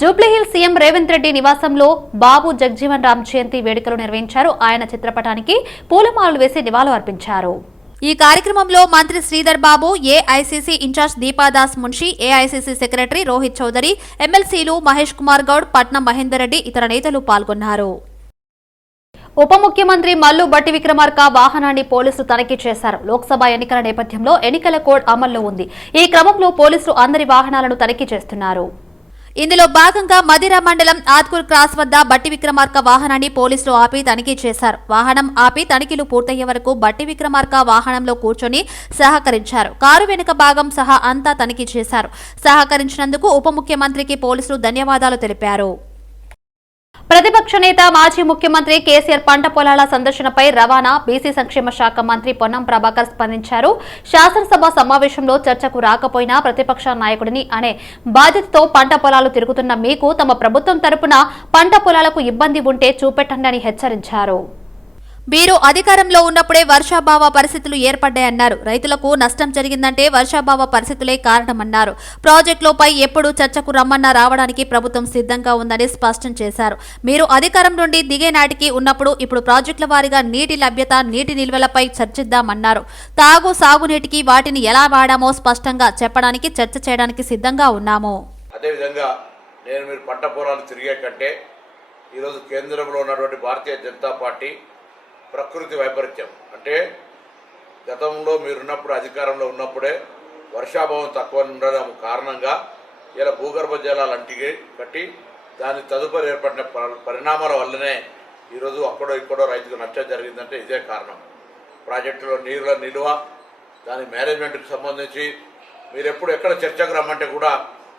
Jubilee Hill CM Revanth Reddy నివాసంలో బాబు జగ్జీవన్ రామ్ జయంతి వేడుకలు నిర్వహించారు. ఆయన చిత్రపటానికి పూలమాలలు వేసి నివాళులు అర్పించారు. ఈ కార్యక్రమంలో మంత్రి Sridhar Babu AICC incharge Deepa Das Munshi AICC secretary Rohit Chaudhary ఎమ్మెల్సీలు మహేష్ కుమార్ గౌడ్ పట్నం మహేందర్ రెడ్డి ఇతర నేతలు పాల్గొన్నారు. ఉప ముఖ్యమంత్రి మల్లు బట్టి విక్రమార్క వాహనాన్ని పోలీసులు తనిఖీ చేశారు. లోక్సభ ఎన్నికల నేపథ్యంలో ఎన్నికల కోడ్ అమల్లో ఉంది. ఈ క్రమంలో పోలీసులు అందరి వాహనాలను తనిఖీ చేస్తున్నారు. ఇందులో భాగంగా మదిర మండలం ఆత్కూర్ క్రాస్ వద్ద బట్టి విక్రమార్క వాహనాన్ని పోలీసులు ఆపి తనిఖీ చేశారు. వాహనం ఆపి తనిఖీలు పూర్తయ్యే వరకు బట్టి విక్రమార్క వాహనంలో కూర్చొని సహకరించారు. కారు వెనుక భాగం సహా అంతా తనిఖీ చేశారు. సహకరించినందుకు ఉప ముఖ్యమంత్రికి పోలీసులు ధన్యవాదాలు తెలిపారు. ప్రతిపక్ష నేత మాజీ ముఖ్యమంత్రి కేసీఆర్ పంట పొలాల సందర్శనపై రవాణా బీసీ సంక్షేమ శాఖ మంత్రి పొన్నం ప్రభాకర్ స్పందించారు. శాసనసభ సమావేశంలో చర్చకు రాకపోయినా ప్రతిపక్ష నాయకుడిని అనే బాధ్యతతో పంట పొలాలు తిరుగుతున్న మీకు తమ ప్రభుత్వం తరపున పంట పొలాలకు ఇబ్బంది ఉంటే చూపెట్టండి అని హెచ్చరించారు. వీరు అధికారంలో ఉన్నప్పుడే వర్షాభావ పరిస్థితులు ఏర్పడ్డాయన్నారు. రైతులకు నష్టం జరిగిందంటే వర్షాభావ పరిస్థితులే కారణమన్నారు. ప్రాజెక్టులపై ఎప్పుడు చర్చకు రమ్మన్నా రావడానికి ప్రభుత్వం సిద్ధంగా ఉందని స్పష్టం చేశారు. మీరు అధికారం నుండి దిగే నాటికి ఉన్నప్పుడు ఇప్పుడు ప్రాజెక్టుల వారీగా నీటి లభ్యత నీటి నిల్వలపై చర్చిద్దామన్నారు. తాగు సాగునీటికి వాటిని ఎలా వాడామో స్పష్టంగా చెప్పడానికి చర్చ చేయడానికి సిద్ధంగా ఉన్నాము. అదేవిధంగా నేను మీరు పంట పొలాలు తిరిగే కంటే ఈరోజు కేంద్రంలో ఉన్నటువంటి భారతీయ జనతా పార్టీ ప్రకృతి వైపరీత్యం. అంటే గతంలో మీరున్నప్పుడు అధికారంలో ఉన్నప్పుడే వర్షాభావం తక్కువ ఉండడం కారణంగా ఇలా భూగర్భ జలాలు అంటికి కట్టి దాని తదుపరి ఏర్పడిన పరిణామాల వల్లనే ఈరోజు అక్కడో ఇక్కడో రైతుకు నష్టం జరిగిందంటే ఇదే కారణం. ప్రాజెక్టులో నీరుల నిల్వ దాని మేనేజ్మెంట్కి సంబంధించి మీరు ఎప్పుడు ఎక్కడ చర్చకు రమ్మంటే కూడా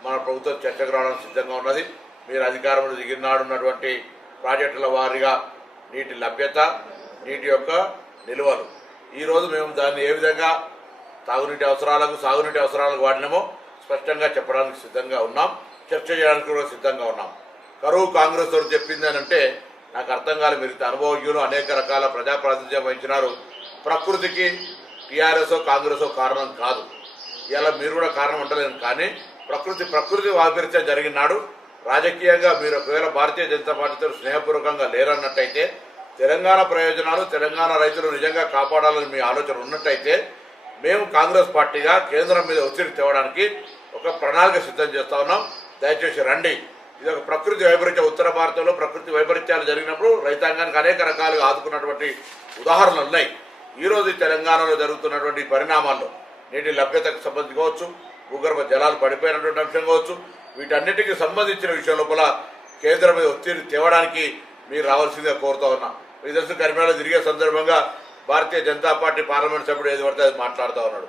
మన ప్రభుత్వం చర్చకు రావడం సిద్ధంగా ఉన్నది. మీరు అధికారంలో దిగినాడున్నటువంటి ప్రాజెక్టుల వారీగా నీటి లభ్యత నీటి యొక్క నిల్వలు. ఈరోజు మేము దాన్ని ఏ విధంగా తాగునీటి అవసరాలకు సాగునీటి అవసరాలకు వాడినామో స్పష్టంగా చెప్పడానికి సిద్ధంగా ఉన్నాం. చర్చ చేయడానికి కూడా సిద్ధంగా ఉన్నాం. కరువు కాంగ్రెస్ వారు చెప్పింది అని అంటే నాకు అర్థం కాలేదు మీరు అనుభవజ్ఞులు అనేక రకాల ప్రజాప్రాతినిధ్యం వహించినారు. ప్రకృతికి టీఆర్ఎస్ కాంగ్రెస్ కారణం కాదు. ఇలా మీరు కూడా కారణం ఉండలేదు కానీ ప్రకృతి ప్రకృతి వైపరీత్యం జరిగినాడు. రాజకీయంగా మీరు ఒకవేళ భారతీయ జనతా పార్టీతో స్నేహపూర్వకంగా లేరన్నట్టయితే తెలంగాణ ప్రయోజనాలు తెలంగాణ రైతులు నిజంగా కాపాడాలని మీ ఆలోచన ఉన్నట్టయితే మేము కాంగ్రెస్ పార్టీగా కేంద్రం మీద ఒత్తిడి తేవడానికి ఒక ప్రణాళిక సిద్ధం చేస్తా ఉన్నాం. దయచేసి రండి. ఇది ఒక ప్రకృతి వైపరీత్యం. ఉత్తర భారతంలో ప్రకృతి వైపరీత్యాలు జరిగినప్పుడు రైతాంగానికి అనేక రకాలుగా ఆదుకున్నటువంటి ఉదాహరణలు ఉన్నాయి. ఈరోజు తెలంగాణలో జరుగుతున్నటువంటి పరిణామాల్లో నీటి లభ్యతకు సంబంధించి కావచ్చు భూగర్భ జలాలు పడిపోయినటువంటి అంశం కావచ్చు వీటన్నిటికీ సంబంధించిన విషయం లోపల కేంద్రం మీద ఒత్తిడి తేవడానికి మీరు రావాల్సిందిగా కోరుతా ఉన్నా. మీకు తెలుసు కరీంనగర్లో తిరిగే సందర్భంగా భారతీయ జనతా పార్టీ పార్లమెంట్ సభ్యుడు ఏది పడితే అది మాట్లాడుతూ ఉన్నాడు.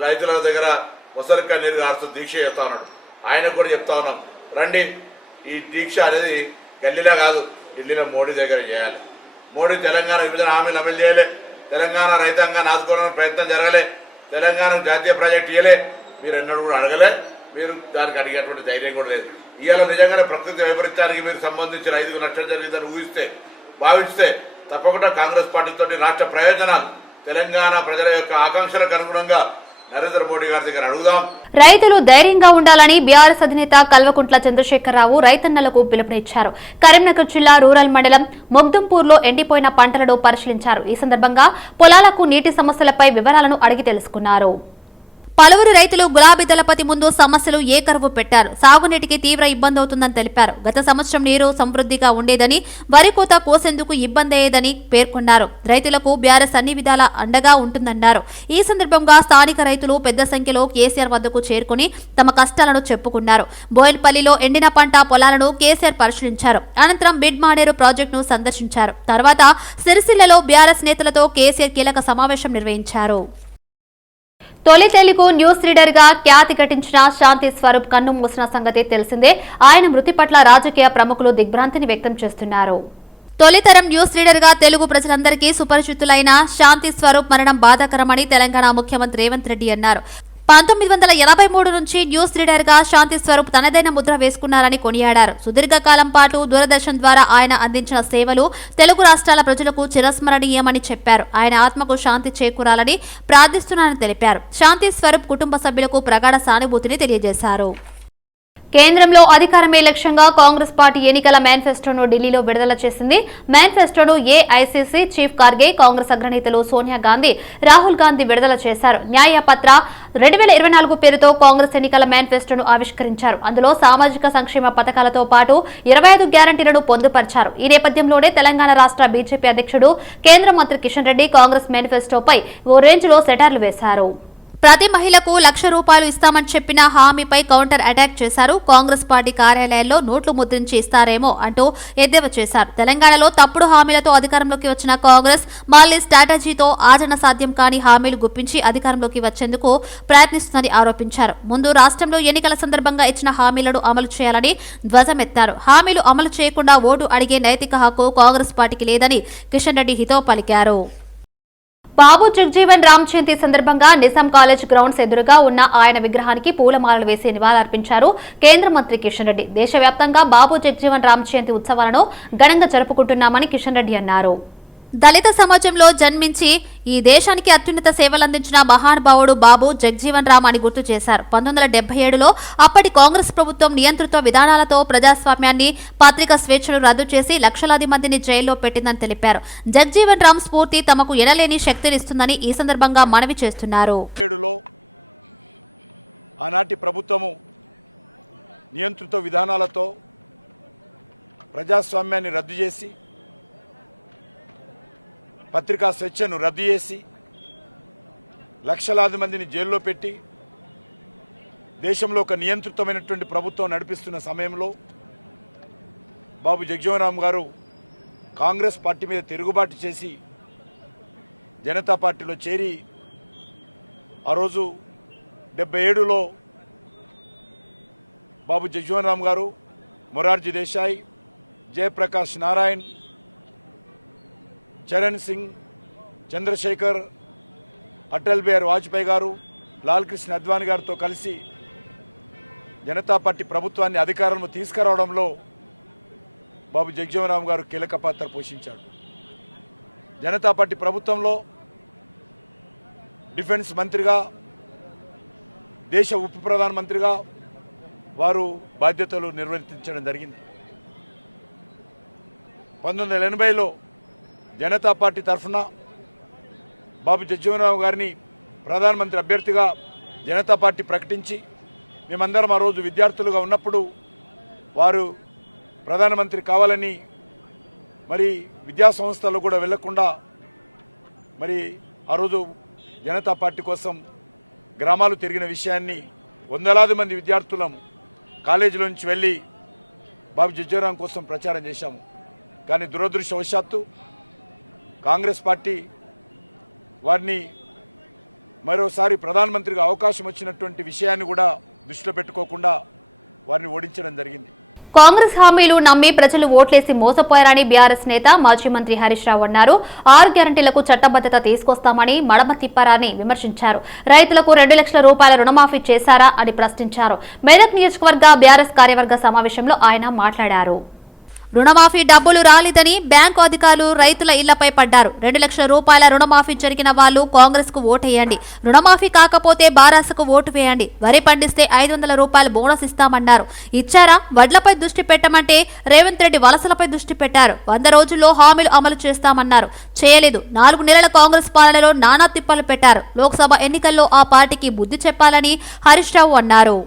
రైతుల దగ్గర ముసలిక నీరు కాస్త దీక్ష చేస్తా ఉన్నాడు. ఆయనకు కూడా చెప్తా ఉన్నాం రండి ఈ దీక్ష అనేది గల్లీలో కాదు ఢిల్లీలో మోడీ దగ్గర చేయాలి. మోడీ తెలంగాణ విభజన హామీలు అమలు చేయలే. తెలంగాణ రైతాంగాన్ని ఆదుకోవడానికి ప్రయత్నం జరగలే. తెలంగాణకు జాతీయ ప్రాజెక్ట్ ఇయ్యలే. మీరు ఎన్నడూ కూడా అడగలే. మీరు దానికి అడిగేటువంటి ధైర్యం కూడా లేదు. ఇవాళ నిజంగానే ప్రకృతి వైపరీత్యానికి మీరు సంబంధించిన రైతుకు నష్టం జరిగిందని ఊహిస్తే భావిస్తే తప్పకుండా కాంగ్రెస్ పార్టీతో రాష్ట్ర ప్రయోజనాలు తెలంగాణ ప్రజల యొక్క ఆకాంక్షలకు అనుగుణంగా నరేంద్ర మోడీ గారి దగ్గర అడుగుదాం. రైతులు ధైర్యంగా ఉండాలని బీఆర్ఎస్ అధినేత కల్వకుంట్ల చంద్రశేఖరరావు రైతన్నలకు పిలుపునిచ్చారు. కరీంనగర్ జిల్లా రూరల్ మండలం మొగ్దుంపూర్లో ఎండిపోయిన పంటలను పరిశీలించారు. ఈ సందర్భంగా పొలాలకు నీటి సమస్యలపై వివరాలను అడిగి తెలుసుకున్నారు. పలువురు రైతులు గులాబీ దళపతి ముందు సమస్యలు ఏ కరువు పెట్టారు. సాగునీటికి తీవ్ర ఇబ్బంది అవుతుందని తెలిపారు. గత సంవత్సరం నీరు సమృద్ధిగా ఉండేదని వరి కోత కోసేందుకు ఇబ్బంది అయ్యేదని పేర్కొన్నారు. రైతులకు బీఆర్ఎస్ అన్ని విధాల అండగా ఉంటుందన్నారు. ఈ సందర్భంగా స్థానిక రైతులు పెద్ద సంఖ్యలో కేసీఆర్ వద్దకు చేరుకుని తమ కష్టాలను చెప్పుకున్నారు. బోయిల్పల్లిలో ఎండిన పంట పొలాలను కేసీఆర్ పరిశీలించారు. అనంతరం బిడ్ మానేరు ప్రాజెక్టును సందర్శించారు. తర్వాత సిరిసిల్లలో బీఆర్ఎస్ నేతలతో కేసీఆర్ కీలక సమావేశం నిర్వహించారు. తొలి తెలుగు న్యూస్ రీడర్గా ఖ్యాతి ఘటించిన శాంతి స్వరూప్ కన్ను మూసిన సంగతి తెలిసిందే. ఆయన మృతి పట్ల రాజకీయ ప్రముఖులు దిగ్భ్రాంతిని వ్యక్తం చేస్తున్నారు. తొలితరం న్యూస్ రీడర్గా తెలుగు ప్రజలందరికీ సుపరిచితులైన శాంతి స్వరూప్ మరణం బాధాకరమని తెలంగాణ ముఖ్యమంత్రి రేవంత్ రెడ్డి అన్నారు. పంతొమ్మిది వందల ఎనభై మూడు నుంచి న్యూస్ రీడర్గా శాంతి స్వరూప్ తనదైన ముద్ర వేసుకున్నారని కొనియాడారు. సుదీర్ఘకాలం పాటు దూరదర్శన్ ద్వారా ఆయన అందించిన సేవలు తెలుగు రాష్ట్రాల ప్రజలకు చిరస్మరణీయమని చెప్పారు. ఆయన ఆత్మకు శాంతి చేకూరాలని ప్రార్థిస్తున్నానని తెలిపారు. శాంతి స్వరూప్ కుటుంబ సభ్యులకు ప్రగాఢ సానుభూతిని తెలియజేశారు. కేంద్రంలో అధికారమే లక్ష్యంగా కాంగ్రెస్ పార్టీ ఎన్నికల మేనిఫెస్టోను ఢిల్లీలో విడుదల చేసింది. మేనిఫెస్టోను ఏఐసీసీ చీఫ్ కార్గే కాంగ్రెస్ అగ్రనేతలు సోనియా గాంధీ రాహుల్ గాంధీ విడుదల చేశారు. న్యాయపత్ర రెండు వేల ఇరవై నాలుగు పేరుతో కాంగ్రెస్ ఎన్నికల మేనిఫెస్టోను ఆవిష్కరించారు. అందులో సామాజిక సంక్షేమ పథకాలతో పాటు ఇరవై ఐదు గ్యారంటీలను పొందుపరిచారు. ఈ నేపథ్యంలోనే తెలంగాణ రాష్ట్ర బీజేపీ అధ్యక్షుడు కేంద్ర మంత్రి కిషన్ రెడ్డి కాంగ్రెస్ మేనిఫెస్టోపై ఓ రేంజ్లో సెటార్లు వేశారు. ప్రతి మహిళకు లక్ష రూపాయలు ఇస్తామని చెప్పిన హామీపై కౌంటర్ అటాక్ చేశారు. కాంగ్రెస్ పార్టీ కార్యాలయాల్లో నోట్లు ముద్రించి ఇస్తారేమో అంటూ ఎద్దేవా చేశారు. తెలంగాణలో తప్పుడు హామీలతో అధికారంలోకి వచ్చిన కాంగ్రెస్ మళ్ళీ స్ట్రాటజీతో ఆచరణ సాధ్యం కాని హామీలు గుప్పించి అధికారంలోకి వచ్చేందుకు ప్రయత్నిస్తుందని ఆరోపించారు. ముందు రాష్ట్రంలో ఎన్నికల సందర్భంగా ఇచ్చిన హామీలను అమలు చేయాలని ధ్వజమెత్తారు. హామీలు అమలు చేయకుండా ఓటు అడిగే నైతిక హక్కు కాంగ్రెస్ పార్టీకి లేదని కిషన్ రెడ్డి హితో పలికారు. బాబు జగ్జీవన్ రామ్ జయంతి సందర్భంగా నిజాం కాలేజ్ గ్రౌండ్స్ ఎదురుగా ఉన్న ఆయన విగ్రహానికి పూలమాలలు వేసి నివాళులర్పించారు కేంద్ర మంత్రి కిషన్ రెడ్డి. దేశవ్యాప్తంగా బాబు జగ్జీవన్ రామ్ జయంతి ఉత్సవాలను ఘనంగా జరుపుకుంటున్నామని కిషన్ రెడ్డి అన్నారు. దళిత సమాజంలో జన్మించి ఈ దేశానికి అత్యున్నత సేవలందించిన మహానుభావుడు బాబు జగ్జీవన్ రామ్ అని గుర్తు చేశారు. పంతొమ్మిది వందల డెబ్బై ఏడులో అప్పటి కాంగ్రెస్ ప్రభుత్వం నియంతృత్వ విధానాలతో ప్రజాస్వామ్యాన్ని పత్రికా స్వేచ్ఛను రద్దు చేసి లక్షలాది మందిని జైల్లో పెట్టిందని తెలిపారు. జగ్జీవన్ రామ్ స్ఫూర్తి తమకు ఎనలేని శక్తినిస్తుందని ఈ సందర్భంగా మనవి చేస్తున్నారు. ఆనాటి ప్రభుత్వము నియంతృత్వ విధానాలతో ప్రజాస్వామ్యాన్ని రద్దు చేసి పత్రికా స్వేచ్ఛను రద్దు చేసి లక్షలాది మందిని జైల్లో పెట్టి దేశంలో ఒక నియంత్రితమైనటువంటి ప్రభుత్వం నడిపిస్తున్న సమయంలో బాబు జగజీవనరామ్ గారు కాంగ్రెస్ పార్టీ మీద తిరుగుబాటు చేసి జనతా పార్టీలో చేరి ఆ రోజు డెబ్బై ఏడులో బాబు జగ్జీవన్ రామ్ గారు మొరార్జీ దేశాయ్ జయప్రకాష్ నారాయణ్ చరణ్ సింగ్ చంద్రశేఖర్ అటల్ బిహారీ వాజ్పేయి గారు లాల్కృష్ణ అద్వానీ గారితో కలిసి జనతా పార్టీ ప్రభుత్వాన్ని అధికారంలో తీసుకురావడంలో బాబు జగజీవనరామ్ గారు కీలక పాత్ర పోషించాడు జనతా పార్టీ ప్రభుత్వంలో డిఫెన్స్ మంత్రిగా దేశ ఉప ప్రధానమంత్రిగా వారు బాధ్యతలు నిర్వర్తించడం జరిగింది. పంతొమ్మిది వందల ఎనభైలో జనతా పార్టీ తరఫున బాబు జగ్జీవనరావు గారిని ప్రధానమంత్రి అభ్యర్థిగా జనతా పార్టీ ప్రకటించి మేమందరం ఆ రోజు విద్యార్థులుగా ఉన్నప్పుడు వారు ప్రధానమంత్రి కావాలని మరి విద్యా సంస్థలు కూడా వెళ్ళకుండా మరి ఆ రోజు జనతా పార్టీ కోసం గ్రామాలు తిరిగిన విషయాన్ని వందలాది మంది విద్యార్థులం కాలేజీలో నుంచి వెళ్ళి బాబు జగ్జీవరాం కోసం ప్రచారం చేశాము. కానీ దురదృష్టవశాత్తు కాంగ్రెస్ పార్టీ వారిని మరోసారి ప్రధానమంత్రిగా అవకాశం వచ్చినటువంటి విషయాన్ని కూడా దృష్టిలో పెట్టుకోకుండా వారిని ఓడించడం జరిగింది. కాంగ్రెస్ హామీలు నమ్మి ప్రజలు ఓట్లేసి మోసపోయారని బీఆర్ఎస్ నేత మాజీ మంత్రి హరీష్ రావు అన్నారు. ఆరు గ్యారంటీలకు చట్టబద్దత తీసుకొస్తామని మడమ తిప్పారని విమర్శించారు. రైతులకు రెండు లక్షల రూపాయల రుణమాఫీ చేశారా అని ప్రశ్నించారు. మెదక్ నియోజకవర్గ బీఆర్ఎస్ కార్యవర్గ సమావేశంలో ఆయన మాట్లాడారు. రుణమాఫీ డబ్బులు రాలేదని బ్యాంకు అధికారులు రైతుల ఇళ్ళపై పడ్డారు. రెండు లక్షల రూపాయల రుణమాఫీ జరిగిన వాళ్ళు కాంగ్రెస్కు ఓటేయండి రుణమాఫీ కాకపోతే బారాసకు ఓటు వేయండి. వరి పండిస్తే ఐదు వందల రూపాయలు బోనస్ ఇస్తామన్నారు. ఇచ్చారా? వడ్లపై దృష్టి పెట్టమంటే రేవంత్ రెడ్డి వలసలపై దృష్టి పెట్టారు. వంద రోజుల్లో హామీలు అమలు చేస్తామన్నారు. చేయలేదు. నాలుగు నెలల కాంగ్రెస్ పాలనలో నానా తిప్పలు పెట్టారు. లోక్సభ ఎన్నికల్లో ఆ పార్టీకి బుద్ధి చెప్పాలని హరీష్ రావు అన్నారు.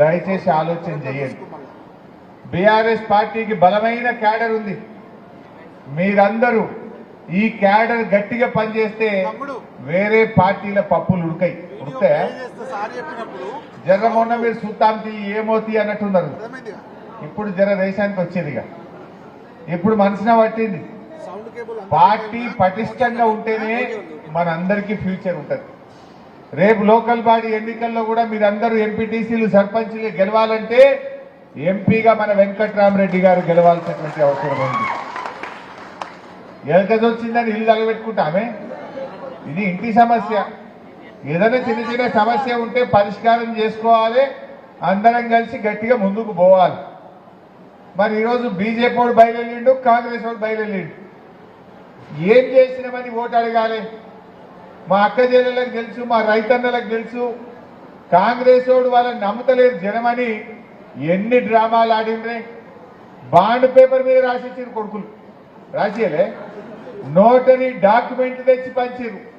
దయచేసి ఆలోచన చేయండి. బీఆర్ఎస్ పార్టీకి బలమైన క్యాడర్ ఉంది. మీరందరూ ఈ క్యాడర్ గట్టిగా పనిచేస్తే వేరే పార్టీల పప్పులు ఉడకాయి ఉడతాయా జర మొన్న మీరు సుత్తాంతి ఏమోతి అన్నట్టున్నారు. ఇప్పుడు జర దేశానికి వచ్చేదిగా. ఇప్పుడు మనసున పట్టింది. పార్టీ పటిష్టంగా ఉంటేనే మనందరికీ ఫ్యూచర్ ఉంటుంది. రేపు లోకల్ బాడీ ఎన్నికల్లో కూడా మీరందరూ ఎంపీటీసీలు సర్పంచ్లు గెలవాలంటే ఎంపీగా మన వెంకట్రామరెడ్డి గారు గెలవాల్సినటువంటి అవసరం ఉంది. ఎలకది వచ్చిందని ఇల్లు తగబెట్టుకుంటామే ఇది ఇంటి సమస్య. ఏదైనా చిన్న చిన్న సమస్య ఉంటే పరిష్కారం చేసుకోవాలి. అందరం కలిసి గట్టిగా ముందుకు పోవాలి. మరి ఈరోజు బీజేపీ వాడు బయలుదేరిండు కాంగ్రెస్ వాడు బయలుదేరిండు. ఏం చేసినామని ఓటు అడగాలి? మా అక్క తెలుసు మా రైతన్నలకు తెలుసు. కాంగ్రెస్ వాడు వాళ్ళని నమ్ముతలేరు జనమని ఎన్ని డ్రామాలు ఆడిండ్రే? బాండ్ పేపర్ మీద రాసిచ్చారు కొడుకులు. రాసేలే నోటరీ డాక్యుమెంట్ తెచ్చి పంచారు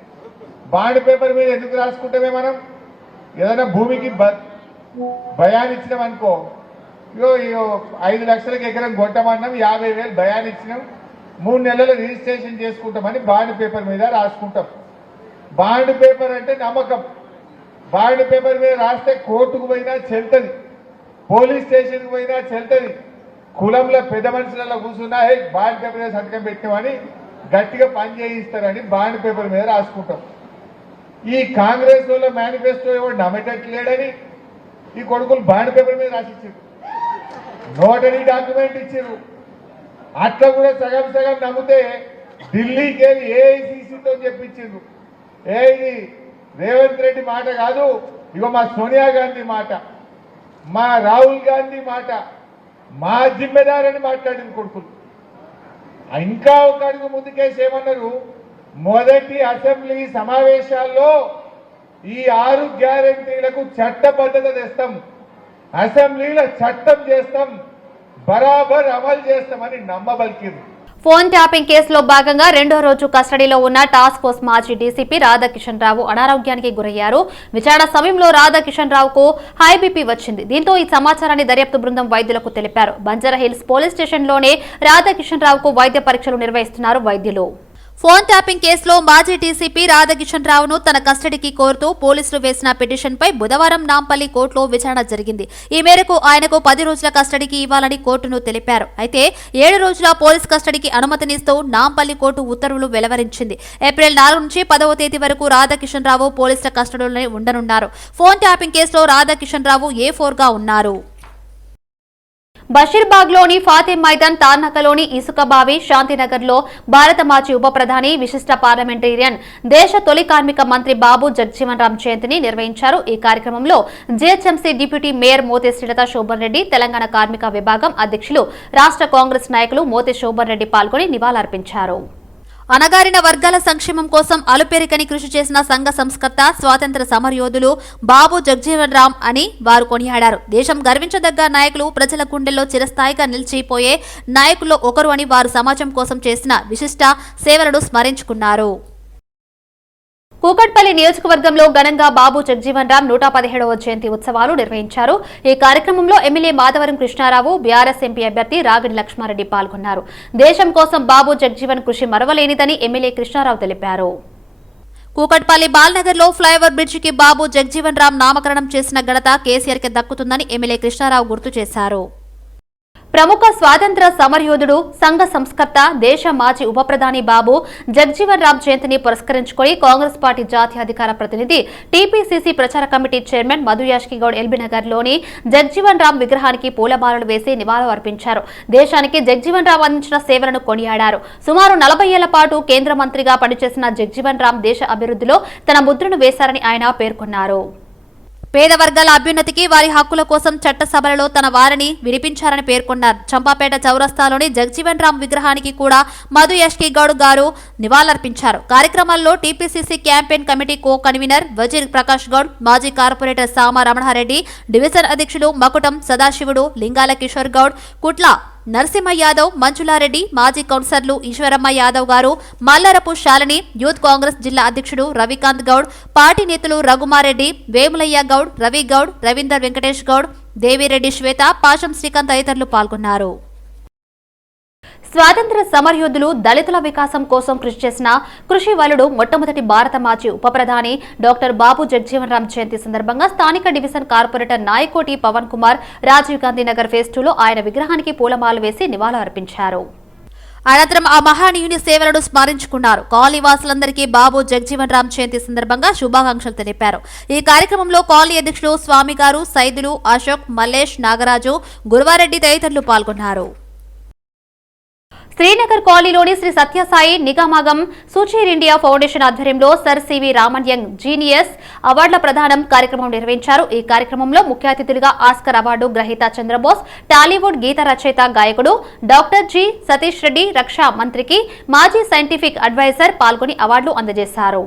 బాండ్ పేపర్ మీద ఎందుకు రాసుకుంటామే మనం? ఏదైనా భూమికి బ- భయాన్ని ఇచ్చినాం అనుకో. ఇగో ఇగో ఐదు లక్షలకు ఎకరం కొట్టమన్నాం యాభై వేలు భయాన్ని ఇచ్చినాం మూడు నెలలు రిజిస్ట్రేషన్ చేసుకుంటామని బాండ్ పేపర్ మీద రాసుకుంటాం. బాండ్ పేపర్ అంటే నమ్మకం. బాండ్ పేపర్ మీద రాస్తే కోర్టుకు పోయినా చెల్తుంది. పోలీస్ స్టేషన్కి పోయినా చెల్తది. కులంలో పెద్ద మనుషులలో కూర్చున్నా హే బాండ్ పేపర్ మీద సంతకం పెట్టామని గట్టిగా పని చేయిస్తారని బాండ్ పేపర్ మీద రాసుకుంటాం. ఈ కాంగ్రెస్ వాళ్ళ మేనిఫెస్టో ఎవరు నమ్మేటట్లేడని ఈ కొడుకులు బాండ్ పేపర్ మీద రాసిచ్చారు. నోటరీ డాక్యుమెంట్ ఇచ్చారు. అట్లా కూడా సగం సగం నమ్మితే ఢిల్లీకి వెళ్ళి ఏఐసిసితో చెప్పించిండ్రు ఏ ఇది రేవంత్ రెడ్డి మాట కాదు ఇగో మా సోనియా గాంధీ మాట. మా రాహుల్ గాంధీ మాట మా జిమ్మెదారని మాట్లాడింది కొడుకులు. ఇంకా ఒక అడుగు ముందుకేసి ఏమన్నారు మొదటి అసెంబ్లీ సమావేశాల్లో ఈ ఆరు గ్యారెంటీలకు చట్టబద్ధత తెస్తాం. అసెంబ్లీలో చట్టం చేస్తాం. బరాబర్ అమలు చేస్తామని నమ్మబలికింది. ఫోన్ ట్యాపింగ్ కేసులో భాగంగా రెండో రోజు కస్టడీలో ఉన్న టాస్క్ ఫోర్స్ మాజీ డీసీపీ రాధాకిషన్ రావు అనారోగ్యానికి గురయ్యారు. విచారణ సమయంలో రాధాకిషన్ రావుకు హైబీపీ వచ్చింది. దీంతో ఈ సమాచారాన్ని దర్యాప్తు బృందం వైద్యులకు తెలిపారు. బంజారా హిల్స్ పోలీస్ స్టేషన్లోనే రాధాకిషన్ రావుకు వైద్య పరీక్షలు నిర్వహిస్తున్నారు వైద్యులు. ఫోన్ ట్యాపింగ్ కేసులో మాజీ డీసీపీ రాధాకిషన్ రావును తన కస్టడీకి కోరుతూ పోలీసులు వేసిన పిటిషన్పై బుధవారం నాంపల్లి కోర్టులో విచారణ జరిగింది. ఈ మేరకు ఆయనకు పది రోజుల కస్టడీకి ఇవ్వాలని కోర్టును తెలిపారు. అయితే ఏడు రోజుల పోలీస్ కస్టడీకి అనుమతినిస్తూ నాంపల్లి కోర్టు ఉత్తర్వులు వెలువరించింది. ఏప్రిల్ నాలుగు నుంచి పదవ తేదీ వరకు రాధాకిషన్ రావు పోలీసుల కస్టడీలోనే ఉండనున్నారు. ఫోన్ ట్యాపింగ్ కేసులో రాధాకిషన్ రావు ఏ ఫోర్గా ఉన్నారు? బషీర్బాగ్లోని లోని మైదాన్ తార్నకలోని ఇసుక బావి శాంతినగర్లో భారత మాజీ ఉప ప్రధాని విశిష్ట పార్లమెంటేరియన్ దేశ తొలి కార్మిక మంత్రి బాబు జగ్జీవన్ రామ్ జయంతిని నిర్వహించారు. ఈ కార్యక్రమంలో GHMC deputy mayor Mothe Srilatha Shobhan Reddy Telangana కార్మిక విభాగం అధ్యక్షులు రాష్ట్ర కాంగ్రెస్ నాయకులు మోతే శోభన్ రెడ్డి పాల్గొని నివాళులర్పించారు. అణగారిన వర్గాల సంక్షేమం కోసం అలుపెరికని కృషి చేసిన సంఘ సంస్కర్త స్వాతంత్ర సమరయోధులు బాబు జగ్జీవన్ రామ్ అని వారు కొనియాడారు. దేశం గర్వించదగ్గ నాయకులు ప్రజల గుండెల్లో చిరస్థాయిగా నిలిచిపోయే నాయకుల్లో ఒకరు అని వారు సమాజం కోసం చేసిన విశిష్ట సేవలను స్మరించుకున్నారు. కూకట్పల్లి నియోజకవర్గంలో ఘనంగా బాబు జగ్జీవన్ రామ్ నూట పదిహేడవ జయంతి ఉత్సవాలు నిర్వహించారు. ఈ కార్యక్రమంలో MLA Madhavaram Krishna Rao BRS MP అభ్యర్థి రాగిడి లక్ష్మారెడ్డి పాల్గొన్నారు. దేశం కోసం బాబు జగ్జీవన్ కృషి మరవలేనిదని ఎమ్మెల్యే కృష్ణారావు తెలిపారు. కూకట్పల్లి బాల్నగర్లో ఫ్లైఓవర్ బ్రిడ్జికి బాబు జగ్జీవన్ రామ్ నామకరణం చేసిన ఘనత కేసీఆర్కి దక్కుతుందని ఎమ్మెల్యే కృష్ణారావు గుర్తు చేశారు. ప్రముఖ స్వాతంత్ర సమరయోధుడు సంఘ సంస్కర్త దేశ మాజీ ఉప ప్రధాని బాబు జగ్జీవన్ రామ్ జయంతిని పురస్కరించుకొని కాంగ్రెస్ పార్టీ జాతీయ అధికార ప్రతినిధి టీపీసీసీ ప్రచార కమిటీ చైర్మన్ మధు యాష్కిగౌడ్ ఎల్బీనగర్లోని జగ్జీవన్ రామ్ విగ్రహానికి పూలమాలలు వేసి నివాళులు అర్పించారు దేశానికి జగ్జీవన్ రామ్ అందించిన సేవలను కొనియాడారు. సుమారు నలభై ఏళ్ళ పాటు కేంద్ర మంత్రిగా పనిచేసిన జగ్జీవన్ రామ్ దేశ అభివృద్ధిలో తన ముద్రను వేశారని ఆయన పేర్కొన్నారు. పేద వర్గాల అభ్యున్నతికి వారి హక్కుల కోసం చట్టసభలలో తన వారిని వినిపించారని పేర్కొన్నారు. చంపాపేట చౌరస్తాలోని జగజీవన్ రామ్ విగ్రహానికి కూడా మధు యష్కి గౌడ్ గారు నివాళులర్పించారు. కార్యక్రమాల్లో TPCC campaign committee co convener Wazir Prakash Goud మాజీ కార్పొరేటర్ సామ రమణారెడ్డి డివిజన్ అధ్యక్షులు మకుటం సదాశివుడు లింగాల కిషోర్ గౌడ్ కుట్ల నరసింహ యాదవ్ మంజులారెడ్డి మాజీ కౌన్సిలర్లు ఈశ్వరమ్మ యాదవ్ గారు మల్లరపు శాలిని యూత్ కాంగ్రెస్ జిల్లా అధ్యక్షుడు రవికాంత్ గౌడ్ పార్టీ నేతలు రఘుమారెడ్డి వేములయ్య గౌడ్ రవి గౌడ్ రవీందర్ వెంకటేష్ గౌడ్ దేవిరెడ్డి శ్వేత పాశం శ్రీకాంత్ తదితరులు పాల్గొన్నారు. స్వాతంత్ర సమరయోధులు దళితుల వికాసం కోసం కృషి చేసిన కృషి వలుడు మొట్టమొదటి భారత మాజీ ఉప ప్రధాని డాక్టర్ బాబు జగజీవన్ రామ్ జయంతి సందర్భంగా స్థానిక division corporator Nayakoti Pavan Kumar Rajiv Gandhi Nagar phase టూలో ఆయన విగ్రహానికి పూలమాలు వేసి నివాళులు అర్పించారు. అనంతరం ఆ మహానీయుని సేవలను స్మరించుకున్నారు. కాలనీ వాసులందరికీ బాబు జగజీవన్ రామ్ జయంతి సందర్భంగా శుభాకాంక్షలు తెలిపారు. ఈ కార్యక్రమంలో కాలనీ అధ్యక్షులు స్వామి గారు సైదులు అశోక్ మల్లేష్ నాగరాజు గురువారెడ్డి తదితరులు పాల్గొన్నారు. శ్రీనగర్ కాలనీలోని శ్రీ సత్యసాయి నిగమాగం సుచీర్ ఇండియా ఫౌండేషన్ ఆధ్వర్యంలో సర్ సివి రామన్యంగ్ జీనియస్ అవార్డుల ప్రదానం కార్యక్రమం నిర్వహించారు. ఈ కార్యక్రమంలో ముఖ్య అతిథులుగా ఆస్కర్ అవార్డు గ్రహీత చంద్రబోస్ టాలీవుడ్ గీత రచయిత గాయకుడు డాక్టర్ జి సతీష్ రెడ్డి రక్షా మంత్రికి మాజీ సైంటిఫిక్ అడ్వైజర్ పాల్గొని అవార్డులు అందజేశారు.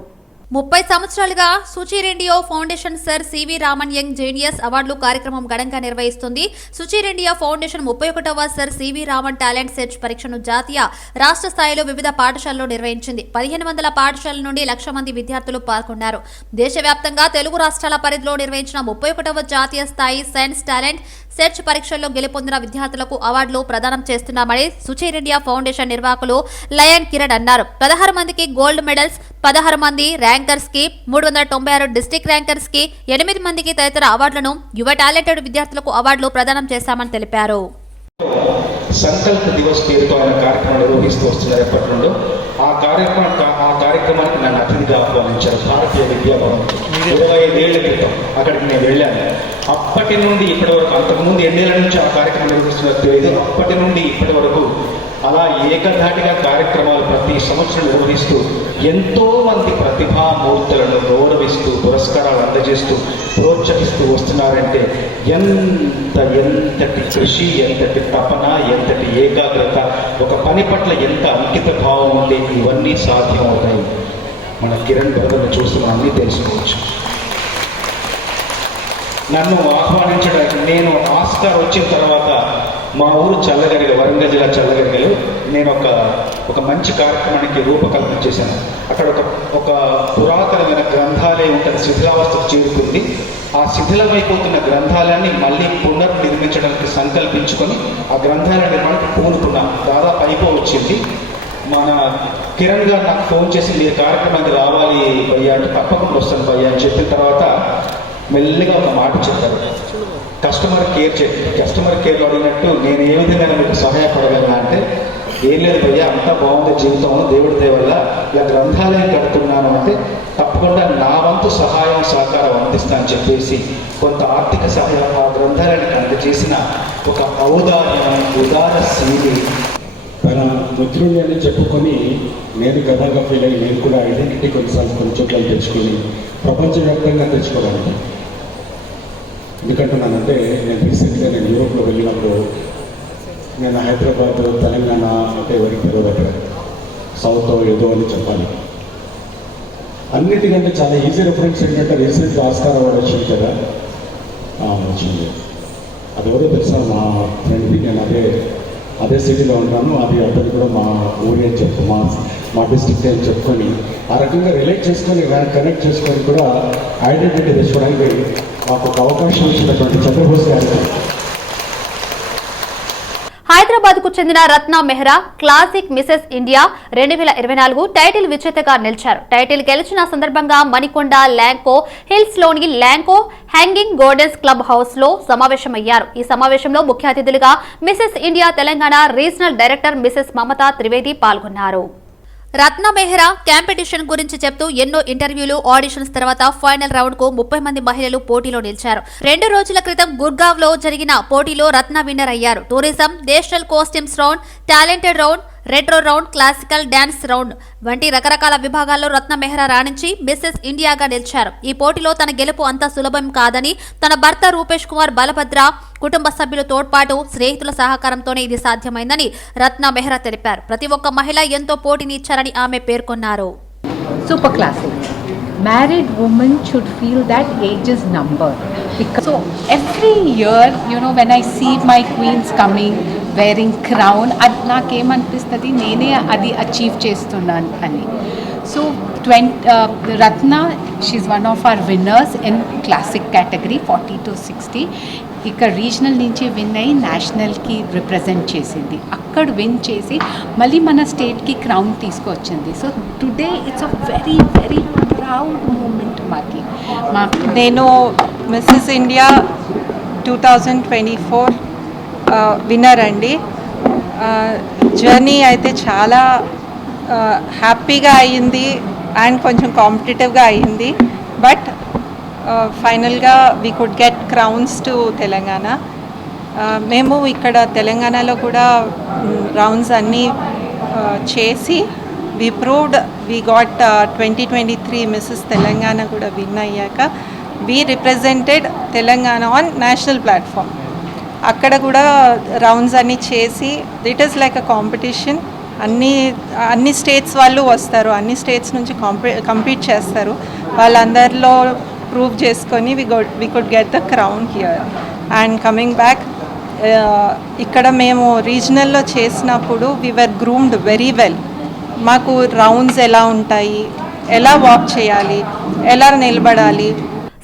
ముప్పై సంవత్సరాలుగా Suchirindia foundation sir CV Raman young genius అవార్డులు కార్యక్రమం ఘనంగా నిర్వహిస్తుంది. సుచిరెండియో ఫౌండేషన్ ముప్పై ఒకటవ sir CV Raman talent search పరీక్షను జాతీయ రాష్ట్ర స్థాయిలో వివిధ పాఠశాలల్లో నిర్వహించింది. పదిహేను వందల పాఠశాలల నుండి లక్ష మంది విద్యార్థులు పాల్గొన్నారు. దేశవ్యాప్తంగా తెలుగు రాష్ట్రాల పరిధిలో నిర్వహించిన ముప్పై ఒకటవ జాతీయ స్థాయి సైన్స్ టాలెంట్ సెర్చ్ పరీక్షల్లో గెలుపొందిన విద్యార్థులకు అవార్డులు ప్రదానం చేస్తున్నామని సుచిరెండియా ఫౌండేషన్ నిర్వాహకులు లయన్ కిరణ్ అన్నారు. పదహారు మందికి గోల్డ్ మెడల్స్ పదహారు మంది ర్యాంకర్స్కి మూడు వందల తొంభై ఆరు డిస్టిక్ ర్యాంకర్స్కి ఎనిమిది మందికి తదితర అవార్డులను యువ టాలెంటెడ్ విద్యార్థులకు అవార్డులు ప్రదానం చేశామని తెలిపారు. సంకల్ప దివస్ పేరుతో ఆయన కార్యక్రమం నిర్వహిస్తూ వస్తున్నారు ఎప్పటి నుండో ఆ కార్యక్రమం ఆ కార్యక్రమానికి నన్ను అతిథిగా ఆహ్వానించారు భారతీయ విద్యాభవన్ ఇరవై ఐదేళ్ళ క్రితం అక్కడికి నేను వెళ్ళాను. అప్పటి నుండి ఇప్పటి వరకు అంతకుముందు ఎన్నేళ్ళ నుంచి ఆ కార్యక్రమం నిర్వహిస్తున్నారు తెలియదు. అప్పటి నుండి ఇప్పటి వరకు అలా ఏకధాటిగా కార్యక్రమాలు ప్రతి సంవత్సరం నిర్వహిస్తూ ఎంతో మంది ప్రతిభామూర్తులను గౌరవిస్తూ పురస్కారాలు అందజేస్తూ ప్రోత్సహిస్తూ వస్తున్నారంటే ఎంత ఎంతటి కృషి ఎంతటి తపన ఎంతటి ఏకాగ్రత ఒక పని పట్ల ఎంత అంకిత భావం ఉంటే ఇవన్నీ సాధ్యం అవుతాయి మన కిరణ్ బ్రదర్ని చూస్తే మనం అన్నీ తెలుసుకోవచ్చు. నన్ను ఆహ్వానించడానికి నేను ఆస్కార్ వచ్చిన తర్వాత మా ఊరు చల్లగరిగ వరంగల్ జిల్లా చల్లగరిలో నేను ఒక ఒక మంచి కార్యక్రమానికి రూపకల్పన చేశాను. అక్కడ ఒక ఒక పురాతనమైన గ్రంథాలయం ఉంటుంది శిథిలావస్థకు చేరుకుంది. ఆ శిథిలమైపోతున్న గ్రంథాలయాన్ని మళ్ళీ పునర్నిర్మించడానికి సంకల్పించుకొని ఆ గ్రంథాలయ నిర్మాణానికి పూనుకున్నా దాదాపు అయిపో వచ్చింది మన కిరణ్ గారు నాకు ఫోన్ చేసి మీరు కార్యక్రమానికి రావాలి భయ్యా అంటే తప్పకుండా వస్తాను భయ్యా అని చెప్పిన తర్వాత మెల్లిగా ఒక మాట చెప్పారు. కస్టమర్ కేర్ చే కస్టమర్ కేర్లో అడిగినట్టు నేను ఏ విధంగా మీకు సహాయపడగలనా అంటే ఏం లేదు భయ్యా అంతా బాగుంది జీవితం దేవుడి దేవల్ల ఇలా గ్రంథాలయం కడుతున్నాను అంటే తప్పకుండా నా వంతు సహాయం సహకారం అందిస్తా చెప్పేసి కొంత ఆర్థిక సహాయం ఆ గ్రంథాలయానికి అందజేసిన ఒక ఔదార్యం ఉదార శీలి తన మిత్రుని అని చెప్పుకొని నేను గర్వంగా ఫీల్ అయ్యి నేను కూడా ఐడెంటిటీ కొన్నిసార్లు కొన్ని చోట్ల తెచ్చుకొని ప్రపంచవ్యాప్తంగా తెచ్చుకోవడానికి ఎందుకంటున్నానంటే నేను రీసెంట్గా నేను యూరోప్లో వెళ్ళినప్పుడు నేను హైదరాబాద్ తెలంగాణ అంటే ఎవరికి తెలియదు అక్కడ. సౌత్ ఏదో అని చెప్పాలి. అన్నిటికంటే చాలా ఈజీ రెఫరెన్స్ ఏంటంటే రీసెంట్గా ఆస్కార్ అవార్డు వచ్చింది కదా. వచ్చింది. అది ఎవరో తెలుసా? మా ఫ్రెండ్ది నేను అదే అదే సిటీలో ఉంటాను అది అతను కూడా మా ఊరి అని చెప్పు మా మా డిస్ట్రిక్ట్ అని చెప్పుకొని ఆ రకంగా రిలేట్ చేసుకొని కనెక్ట్ చేసుకొని కూడా ఐడెంటిటీ తెచ్చుకోవడానికి మాకు ఒక అవకాశం ఇచ్చినటువంటి చంద్రబోస్ గారికి. హైదరాబాద్కు చెందిన Ratna Mehra classic Mrs India రెండు వేల ఇరవై నాలుగు టైటిల్ విజేతగా నిలిచారు. టైటిల్ గెలిచిన సందర్భంగా మణికొండ ల్యాంకో హిల్స్లోని ల్యాంకో హ్యాంగింగ్ గోర్డెన్స్ క్లబ్ హౌస్లో సమావేశమయ్యారు. ఈ సమావేశంలో ముఖ్య అతిథులుగా Mrs India Telangana regional director Mrs Mamata Trivedi పాల్గొన్నారు. రత్న మెహ్రా కాంపిటీషన్ గురించి చెప్తూ ఎన్నో ఇంటర్వ్యూలు ఆడిషన్స్ తర్వాత ఫైనల్ రౌండ్కు ముప్పై మంది మహిళలు పోటీలో నిలిచారు. రెండు రోజుల క్రితం గుర్గావ్లో జరిగిన పోటీలో రత్న విన్నర్ అయ్యారు. Tourism national costumes round talented round retro round classical dance round వంటి రకరకాల విభాగాల్లో రత్న మెహ్రా రాణించి మిస్సెస్ ఇండియాగా నిలిచారు. ఈ పోటీలో తన గెలుపు అంత సులభం కాదని తన భర్త రూపేష్ కుమార్ బలభద్ర కుటుంబ సభ్యుల తోడ్పాటు స్నేహితుల సహకారంతోనే ఇది సాధ్యమైందని రత్న మెహ్రా తెలిపారు. ప్రతి ఒక్క మహిళ ఎంతో పోటీని ఇచ్చారని ఆమె పేర్కొన్నారు. Super classic married women should feel that age is number. Because so every year, you know, when I see my queens coming wearing crown, అది నాకేమనిపిస్తుంది? నేనే అది అచీవ్ చేస్తున్నాను అని. So twenty Ratna she one of our winners in classic category forty to sixty ఇక్కడ regional నుంచి win అయ్యి నేషనల్కి represent చేసింది. అక్కడ విన్ చేసి మళ్ళీ మన స్టేట్కి క్రౌన్ తీసుకొచ్చింది. So today it's a very very proud moment మా నేను Mrs India two thousand twenty four winner అండి. జర్నీ అయితే చాలా హ్యాపీగా అయ్యింది అండ్ కొంచెం కాంపిటేటివ్గా అయ్యింది. బట్ ఫైనల్గా we could get crowns to Telangana. మేము ఇక్కడ తెలంగాణలో కూడా రౌండ్స్ అన్నీ చేసి we proved we got twenty twenty three Mrs Telangana కూడా విన్ అయ్యాక we represented Telangana on national platform అక్కడ కూడా రౌండ్స్ అన్నీ చేసి it is like a competition అన్ని అన్ని స్టేట్స్ వాళ్ళు వస్తారు అన్ని స్టేట్స్ నుంచి కాంపీ కంపీట్ చేస్తారు. వాళ్ళందరిలో ప్రూవ్ చేసుకొని we go we could get the crown here and coming back ఇక్కడ మేము రీజనల్లో చేసినప్పుడు we were groomed very well మాకు రౌండ్స్ ఎలా ఉంటాయి ఎలా వాక్ చేయాలి ఎలా నిలబడాలి.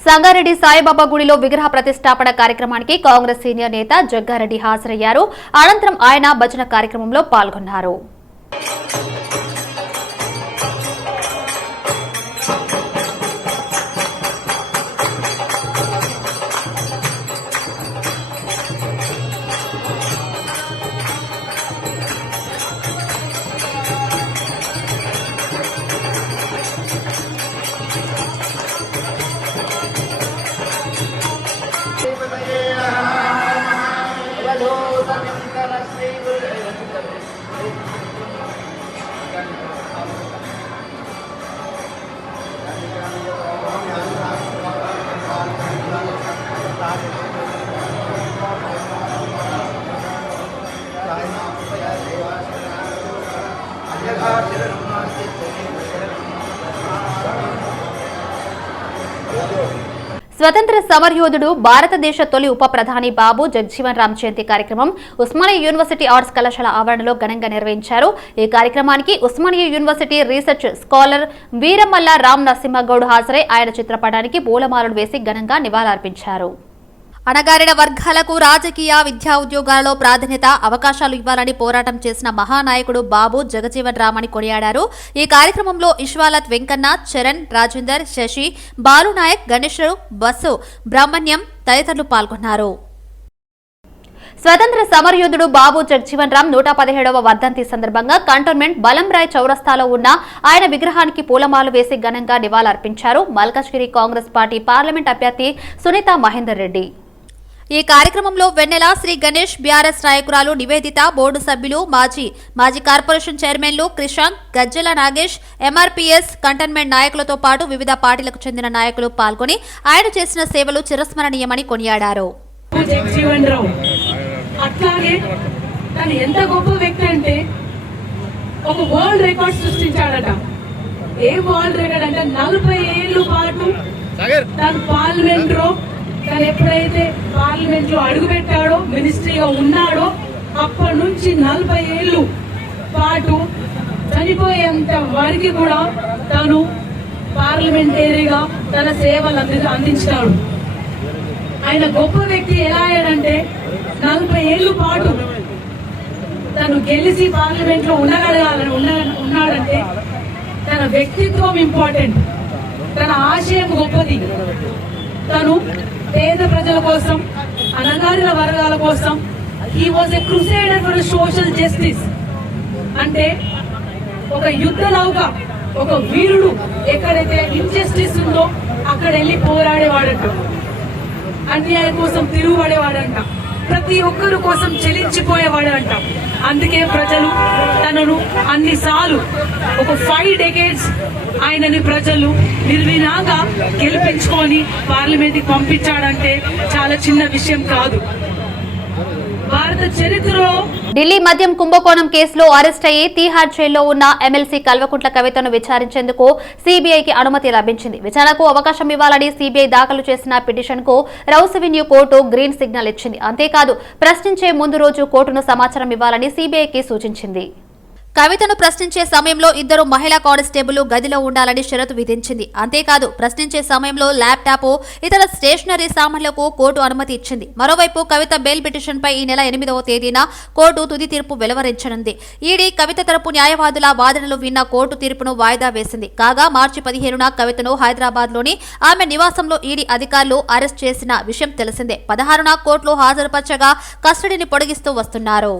సంగారెడ్డి సాయిబాబా గుడిలో విగ్రహ ప్రతిష్టాపన కార్యక్రమానికి కాంగ్రెస్ సీనియర్ నేత జగ్గారెడ్డి హాజరయ్యారు. అనంతరం ఆయన భజన కార్యక్రమంలో పాల్గొన్నారు. స్వతంత్ర సమరయోధుడు భారతదేశ తొలి ఉప ప్రధాని బాబు జగ్జీవన్ రామ్ జయంతి కార్యక్రమం ఉస్మానియా యూనివర్సిటీ ఆర్ట్స్ కళాశాల ఆవరణలో ఘనంగా నిర్వహించారు. ఈ కార్యక్రమానికి Osmania university research scholar Veeramalla Ram Narasimha Goud హాజరై ఆయన చిత్రపటానికి పూలమాలలు వేసి ఘనంగా నివాళులర్పించారు. అణగారిన వర్గాలకు రాజకీయ విద్యా ఉద్యోగాలలో ప్రాధాన్యత అవకాశాలు ఇవ్వాలని పోరాటం చేసిన మహానాయకుడు బాబు జగజీవన్ రామ్ అని కొనియాడారు. ఈ కార్యక్రమంలో ఇష్వాలత్ వెంకన్న చరణ్ రాజేందర్ శశి బాలునాయక్ గణేశ్వరు బస్సు బ్రహ్మణ్యం తదితరులు పాల్గొన్నారు. స్వతంత్ర సమరయోధుడు బాబు జగజీవన్ రామ్ నూట పదిహేడవ వర్ధంతి సందర్భంగా కంటోన్మెంట్ బలంరాయ్ చౌరస్తాలో ఉన్న ఆయన విగ్రహానికి పూలమాలు వేసి ఘనంగా నివాళులర్పించారు. మల్కజ్గిరి కాంగ్రెస్ పార్టీ పార్లమెంట్ అభ్యర్థి సునీత మహేందర్ రెడ్డి. ఈ కార్యక్రమంలో వెన్నెల శ్రీ గణేష్ బీఆర్ఎస్ నాయకురాలు నివేదిత బోర్డు సభ్యులు మాజీ మాజీ కార్పొరేషన్ చైర్మన్లు క్రిషాంక్ గజ్జల నాగేష్ ఎంఆర్పీఎస్ కంటైన్మెంట్ నాయకులతో పాటు వివిధ పార్టీలకు చెందిన నాయకులు పాల్గొని ఆయన చేసిన సేవలు చిరస్మరణీయమని కొనియాడారు. జగజీవన్ రావు అట్లాగే తను ఎంత గొప్ప వ్యక్తి అంటే ఒక వరల్డ్ రికార్డ్ సృష్టించాడట. ఏ వరల్డ్ రికార్డ్ అంటే నలభై ఏళ్ళు పాటు తను పార్లమెంట్లో తను ఎప్పుడైతే పార్లమెంట్లో అడుగు పెట్టాడో మినిస్ట్రీగా ఉన్నాడో అప్పటి నుంచి నలభై ఏళ్ళు పాటు చనిపోయేంత వారికి కూడా తను పార్లమెంటరీగా తన సేవలు అంది అందించినాడు. ఆయన గొప్ప వ్యక్తి ఎలా అయ్యాడంటే నలభై ఏళ్ళు పాటు తను గెలిచి పార్లమెంట్లో ఉండగలగాలని ఉన్నాడంటే తన వ్యక్తిత్వం ఇంపార్టెంట్. తన ఆశయం గొప్పది. తను పేద ప్రజల కోసం అనగారిన వర్గాల కోసం he was a crusader for social justice అంటే ఒక యుద్ధ నౌక ఒక వీరుడు ఎక్కడైతే ఇన్జస్టిస్ ఉందో అక్కడ వెళ్ళి పోరాడేవాడంట. అన్యాయం కోసం తిరుగుబడేవాడంట. ప్రతి ఒక్కరు కోసం చెలించిపోయేవాడంట అందుకే ప్రజలు తనను అన్నిసార్లు ఒక ఫైవ్ డెకేడ్స్ ఆయనని ప్రజలు నిర్వినాగా గెలిపించుకొని పార్లమెంట్కి పంపించాడంటే చాలా చిన్న విషయం కాదు. భారత చరిత్ర ఢిల్లీ మద్యం కుంభకోణం కేసులో అరెస్ట్ అయ్యి తీహార్ జైల్లో ఉన్న ఎమ్మెల్సీ కల్వకుంట్ల కవితను విచారించేందుకు సీబీఐకి అనుమతి లభించింది. విచారణకు అవకాశం ఇవ్వాలని సీబీఐ దాఖలు చేసిన పిటిషన్కు రౌస్ కోర్టు గ్రీన్ సిగ్నల్ ఇచ్చింది. అంతేకాదు ప్రశ్నించే ముందు రోజు కోర్టును సమాచారం ఇవ్వాలని సీబీఐకి సూచించింది. కవితను ప్రశ్నించే సమయంలో ఇద్దరు మహిళా కానిస్టేబుల్ గదిలో ఉండాలని షరతు విధించింది. అంతేకాదు ప్రశ్నించే సమయంలో ల్యాప్టాప్ ఇతర స్టేషనరీ సామాన్లకు కోర్టు అనుమతి ఇచ్చింది. మరోవైపు కవిత బెయిల్ పిటిషన్పై ఈ నెల ఎనిమిదవ తేదీన కోర్టు తుది తీర్పు వెలువరించనుంది. ఈడీ కవిత తరపు న్యాయవాదుల వాదనలు విన్న కోర్టు తీర్పును వాయిదా వేసింది. కాగా మార్చి పదిహేనున కవితను హైదరాబాద్లోని ఆమె నివాసంలో ఈడీ అధికారులు అరెస్ట్ చేసిన విషయం తెలిసిందే. పదహారున కోర్టులో హాజరుపరచగా కస్టడీని పొడిగిస్తూ వస్తున్నారు.